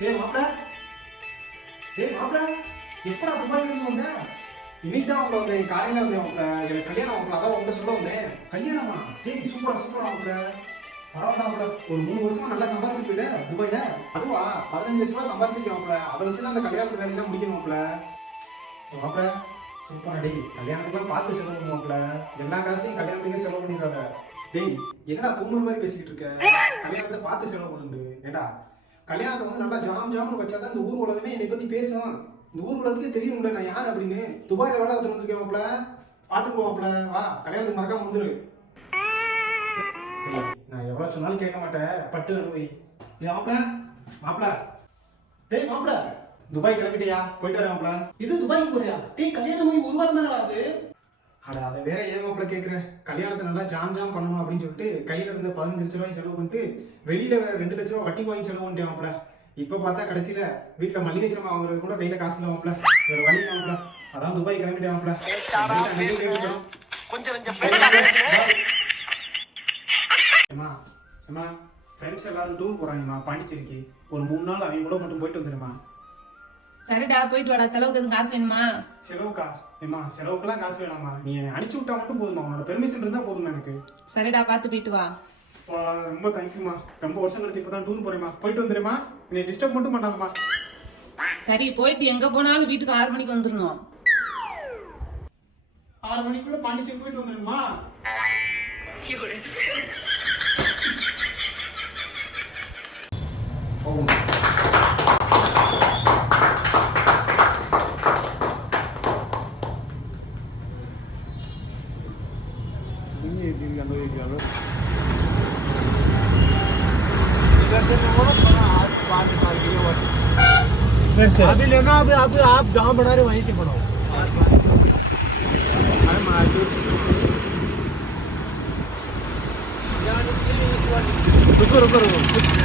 டேய் மாப்ள, டேய் மாப்ள, எப்படா துபாயில இருந்து வந்த? இன்னைக்கு தான் உங்களை வந்தேன், காலையில வந்தேன் மாப்ள. எனக்கு கல்யாணம் மாப்ள, அதான் உங்கள்கிட்ட சொல்ல வந்தேன். கல்யாணமா? டேய் சூப்பரா மாப்ள. பரவாயில்ல மாப்ள, ஒரு 3 வருஷமா நல்லா சம்பாதிச்சுட்டு துபாயில. அதுவா 15 லட்ச ரூபா சம்பாதிச்சிருக்கேன் மாப்ள. அதை வச்சு தான் அந்த கல்யாணத்து வேலையெல்லாம் முடிக்கணும் மாப்ள. மாப்ள சூப்பரா. டேய் கல்யாணத்துக்குலாம் பார்த்து செலவு பண்ணு மாப்ள. எல்லா காசையும் கல்யாணத்துக்கே செலவு பண்ணிடுறாங்க. டேய் என்னடா பொண்ணு மாதிரி பேசிக்கிட்டு இருக்க? கல்யாணத்தை பார்த்து செலவு பண்ணுண்டு. ஏண்டா கல்யாணத்தை வந்து நல்லா ஜாம்னு வச்சாதான் இந்த ஊர் உலகமே என்னை பத்தி பேசும். இந்த ஊர் உலகத்துக்கே தெரியும்ல நான் யார் அப்படின்னு. துபாயில வேலை ஒருத்தர் வந்திருக்கேன் மாப்ள, பார்த்துக்கோ மாப்ள. வா கல்யாணத்துக்கு மறக்காம வந்துரு. நான் எவ்வளவு சொன்னாலும் கேட்க மாட்டேன், பட்டு அனுபவி. மாப்ள மாப்ள, டேய் மாப்ள, துபாய் கிளம்பிட்டியா? போயிட்டு வரேன் மாப்ள. இது துபாய்க்கு போறியா? டேய் கல்யாணம் போய் 1 வாரம் தானடா அது. அட அதை வேற ஏன் மாப்ள கேட்குறேன்? கல்யாணத்தை நல்லா ஜாம் பண்ணணும் அப்படின்னு சொல்லிட்டு கையில இருந்த 15 லட்ச ரூபாய் செலவு பண்ணிட்டு வெளியில வேற 2 லட்ச ரூபாய் வட்டி வாங்கி செலவு பண்ணிட்டேன் மாப்ள. இப்ப பார்த்தா கடைசியில வீட்டுல மளிகை சாமான் வாங்குறது கூட கையில காசு இல்லை மாப்ள. வேற வழி மாப்ள, அதான் துபாய் கிளம்பிட்டேன் மாப்ள. ஏமா ஃப்ரெண்ட்ஸ் எல்லாரும் டூர் போறாங்கம்மா பாண்டிச்சேரிக்கு. ஒரு 3 நாள் அவங்க கூட மட்டும் போயிட்டு வந்துடுமா. சரிடா போயிட்டு வாடா. செலவுக்கு எதுவும் காசு வேணுமா? செலவுக்கா? ஏமா செலவுக்கெல்லாம் காசு வேணாமா, நீ அனுப்பிச்சு விட்டா மட்டும் போதுமா. உன்னோட பெர்மிஷன் இருந்தா போதுமா எனக்கு. சரிடா பார்த்து போயிட்டு வா. ரொம்ப தேங்க்யூமா. ரொம்ப வருஷம் கழிச்சு இப்பதான் டூர் போறேம்மா. போயிட்டு வந்துடுமா, என்னை டிஸ்டர்ப் மட்டும் பண்ணாதம்மா. சரி போயிட்டு எங்க போனாலும் வீட்டுக்கு 6 மணிக்கு வந்துடணும். 6 மணிக்குள்ள பாண்டிச்சேரி போயிட்டு வந்துடுமா. போகுமா. अभी लेना, अभी आप जहाँ बना रहे वहीं से बनाओ। रुको रुको रुको।